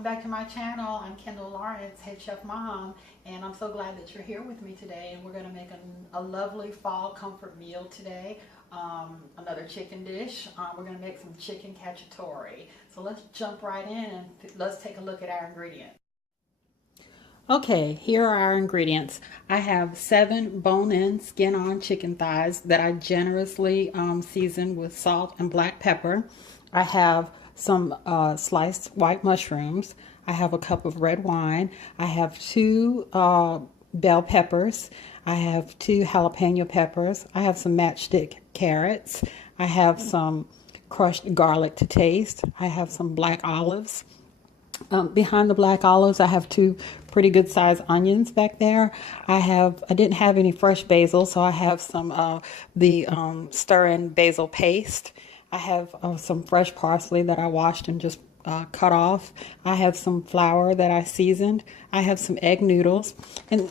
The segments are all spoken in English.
welcome back to my channel. I'm Kendall Lawrence, Head Chef Mom, and I'm so glad that you're here with me today. And we're going to make a lovely fall comfort meal today. Another chicken dish. We're going to make some chicken cacciatore. So let's jump right in and let's take a look at our ingredients. Okay, here are our ingredients. I have 7 bone-in, skin-on chicken thighs that I generously seasoned with salt and black pepper. I have some sliced white mushrooms. I have a cup of red wine. I have 2 bell peppers. I have 2 jalapeno peppers. I have some matchstick carrots. I have some crushed garlic to taste. I have some black olives. Behind the black olives, I have 2 pretty good sized onions back there. I didn't have any fresh basil, so I have some stir-in basil paste. I have some fresh parsley that I washed and just cut off. I have some flour that I seasoned. I have some egg noodles. And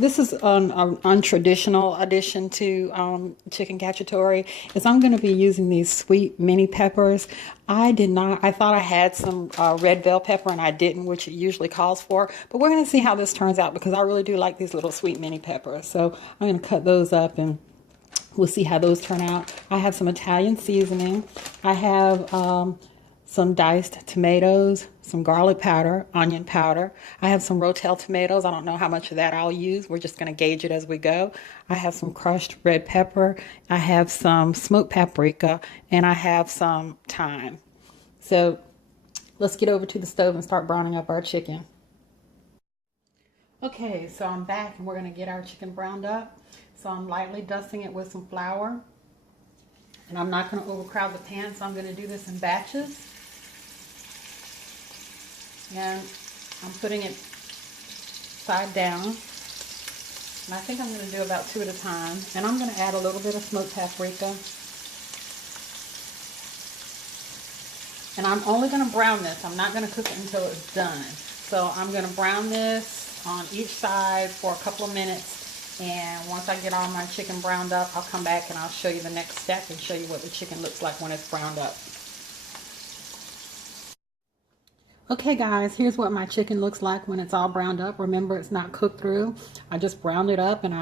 this is an untraditional addition to chicken cacciatore, is I'm going to be using these sweet mini peppers. I thought I had some red bell pepper and I didn't, which it usually calls for. But we're going to see how this turns out because I really do like these little sweet mini peppers. So I'm going to cut those up and we'll see how those turn out. I have some Italian seasoning. I have some diced tomatoes, some garlic powder, onion powder. I have some Rotel tomatoes. I don't know how much of that I'll use. We're just going to gauge it as we go. I have some crushed red pepper. I have some smoked paprika, and I have some thyme. So let's get over to the stove and start browning up our chicken. Okay, so I'm back and we're going to get our chicken browned up. So I'm lightly dusting it with some flour. And I'm not going to overcrowd the pan, so I'm going to do this in batches. And I'm putting it side down. And I think I'm going to do about 2 at a time. And I'm going to add a little bit of smoked paprika. And I'm only going to brown this. I'm not going to cook it until it's done. So I'm going to brown this on each side for a couple of minutes. And once I get all my chicken browned up, I'll come back and I'll show you the next step and show you what the chicken looks like when it's browned up. Okay guys, here's what my chicken looks like when it's all browned up. Remember, it's not cooked through. I just browned it up and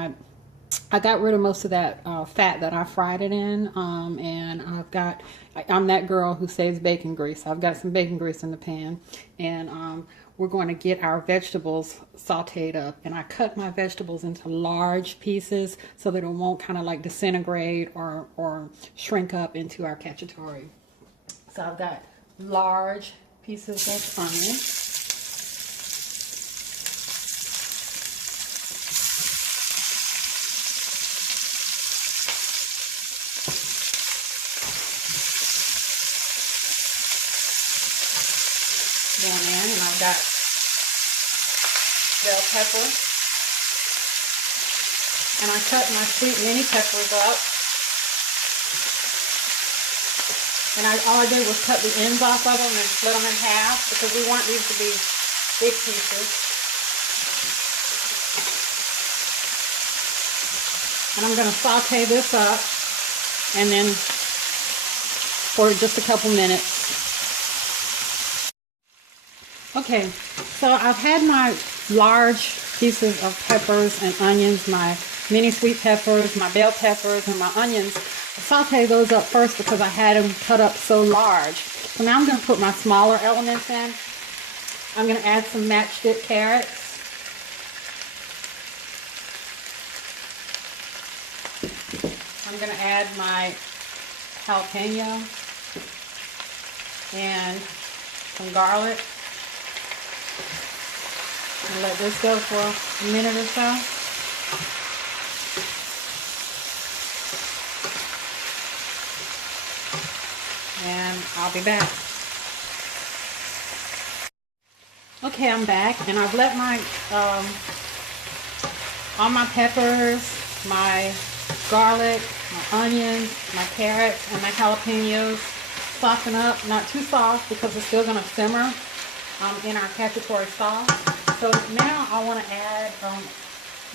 I got rid of most of that fat that I fried it in. And I'm that girl who saves bacon grease. I've got some bacon grease in the pan. And we're going to get our vegetables sauteed up. And I cut my vegetables into large pieces so that it won't kind of like disintegrate or shrink up into our cacciatore. So I've got large pieces of onion. Going in, and I've got bell pepper. And I cut my sweet mini peppers up. And all I did was cut the ends off of them and split them in half because we want these to be big pieces. And I'm going to saute this up and then for just a couple minutes. Okay, so I've had my large pieces of peppers and onions, my mini sweet peppers, my bell peppers, and my onions. I saute those up first because I had them cut up so large. So now I'm going to put my smaller elements in. I'm going to add some matchstick carrots. I'm going to add my jalapeno and some garlic. And let this go for a minute or so. And I'll be back. Okay, I'm back, and I've let my all my peppers, my garlic, my onions, my carrots, and my jalapenos soften up. Not too soft because it's still going to simmer in our cacciatore sauce. So now I want to add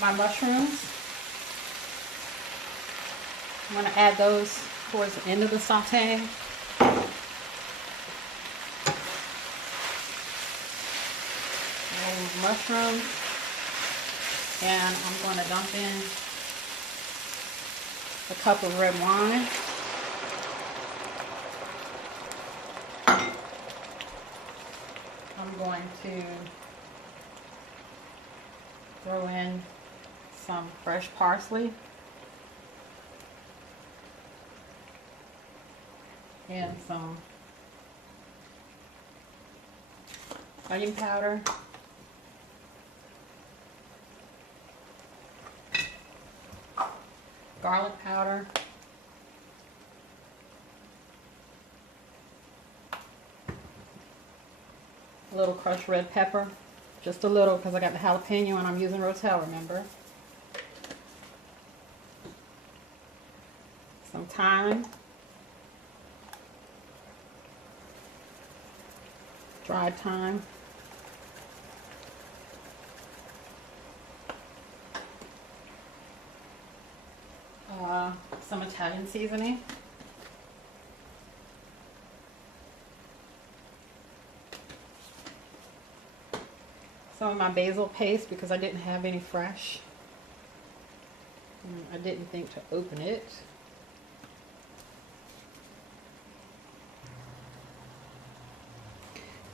my mushrooms. I'm going to add those towards the end of the saute. mushrooms, and I'm going to dump in a cup of red wine. I'm going to throw in some fresh parsley and some onion powder, garlic powder, a little crushed red pepper, just a little because I got the jalapeno and I'm using Rotel, remember. Some thyme, dried thyme, some Italian seasoning, some of my basil paste because I didn't have any fresh. I didn't think to open it.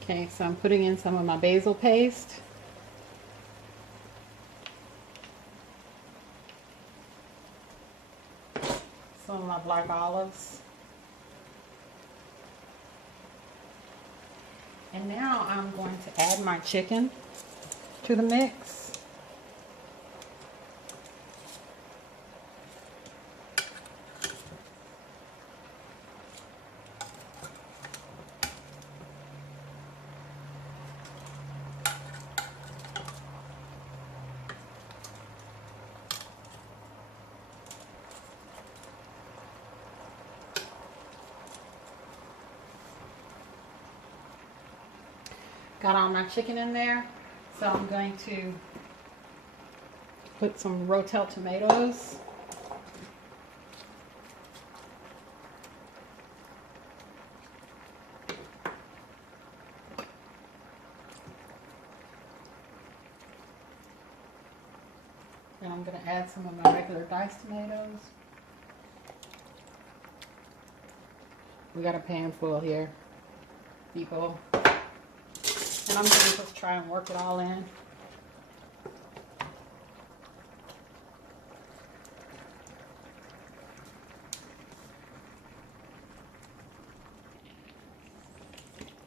Okay, so I'm putting in some of my basil paste. Some of my black olives. And now I'm going to add my chicken to the mix. Got all my chicken in there, so I'm going to put some Rotel tomatoes. And I'm going to add some of my regular diced tomatoes. We got a pan full here, people. And I'm going to just try and work it all in.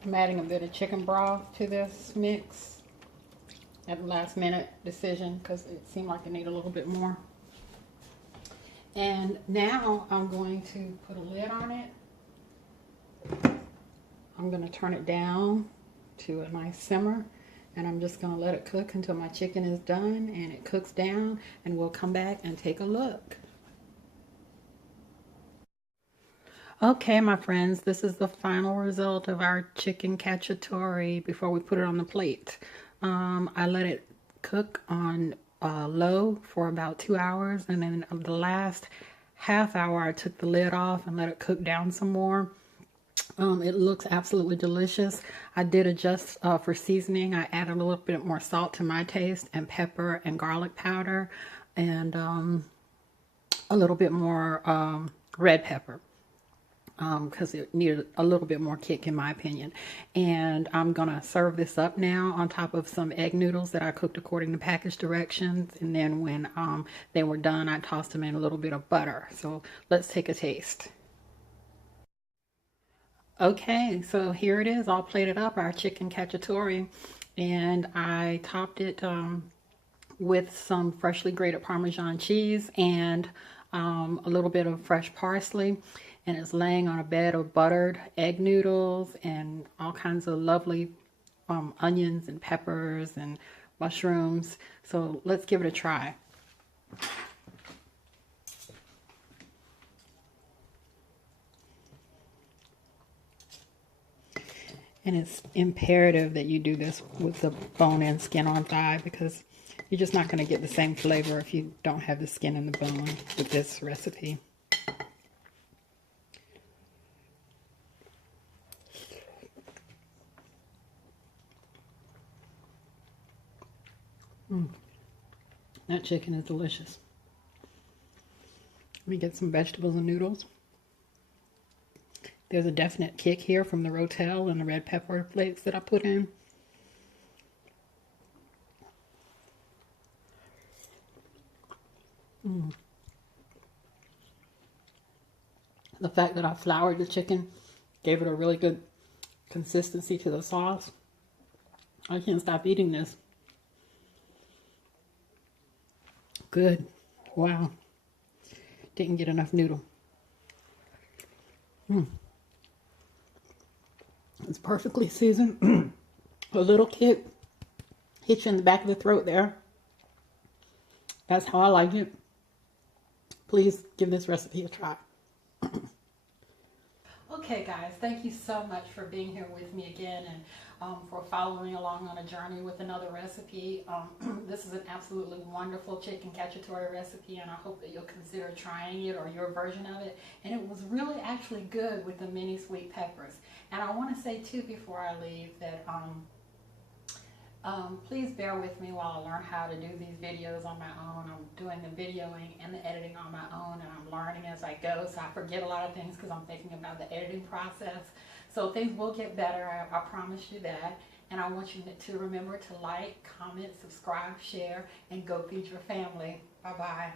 I'm adding a bit of chicken broth to this mix at the last minute decision because it seemed like it needed a little bit more. And now I'm going to put a lid on it. I'm going to turn it down to a nice simmer, and I'm just going to let it cook until my chicken is done and it cooks down, and we'll come back and take a look. Okay, my friends, this is the final result of our chicken cacciatore before we put it on the plate. I let it cook on low for about 2 hours, and then the last half hour I took the lid off and let it cook down some more. It looks absolutely delicious. I did adjust for seasoning. I added a little bit more salt to my taste, and pepper and garlic powder, and a little bit more red pepper because it needed a little bit more kick in my opinion. And I'm gonna serve this up now on top of some egg noodles that I cooked according to package directions, and then when they were done, I tossed them in a little bit of butter. So let's take a taste. Okay, so here it is, all plated up, our chicken cacciatore, and I topped it with some freshly grated Parmesan cheese and a little bit of fresh parsley, and it's laying on a bed of buttered egg noodles and all kinds of lovely onions and peppers and mushrooms. So let's give it a try. And it's imperative that you do this with the bone and skin on thigh, because you're just not going to get the same flavor if you don't have the skin and the bone with this recipe. That chicken is delicious. Let me get some vegetables and noodles. There's a definite kick here from the rotel and the red pepper flakes that I put in. The fact that I floured the chicken gave it a really good consistency to the sauce. I can't stop eating this. Good. Wow. Didn't get enough noodle. It's perfectly seasoned. A little kick hit you in the back of the throat there. That's how I like it. Please give this recipe a try. Okay guys, thank you so much for being here with me again and for following along on a journey with another recipe. This is an absolutely wonderful chicken cacciatore recipe, and I hope that you'll consider trying it or your version of it. And it was really actually good with the mini sweet peppers. And I want to say too before I leave that please bear with me while I learn how to do these videos on my own. I'm doing the videoing and the editing on my own, and I'm learning as I go, so I forget a lot of things because I'm thinking about the editing process. So things will get better, I promise you that. And I want you to remember to like, comment, subscribe, share, and go feed your family. Bye-bye.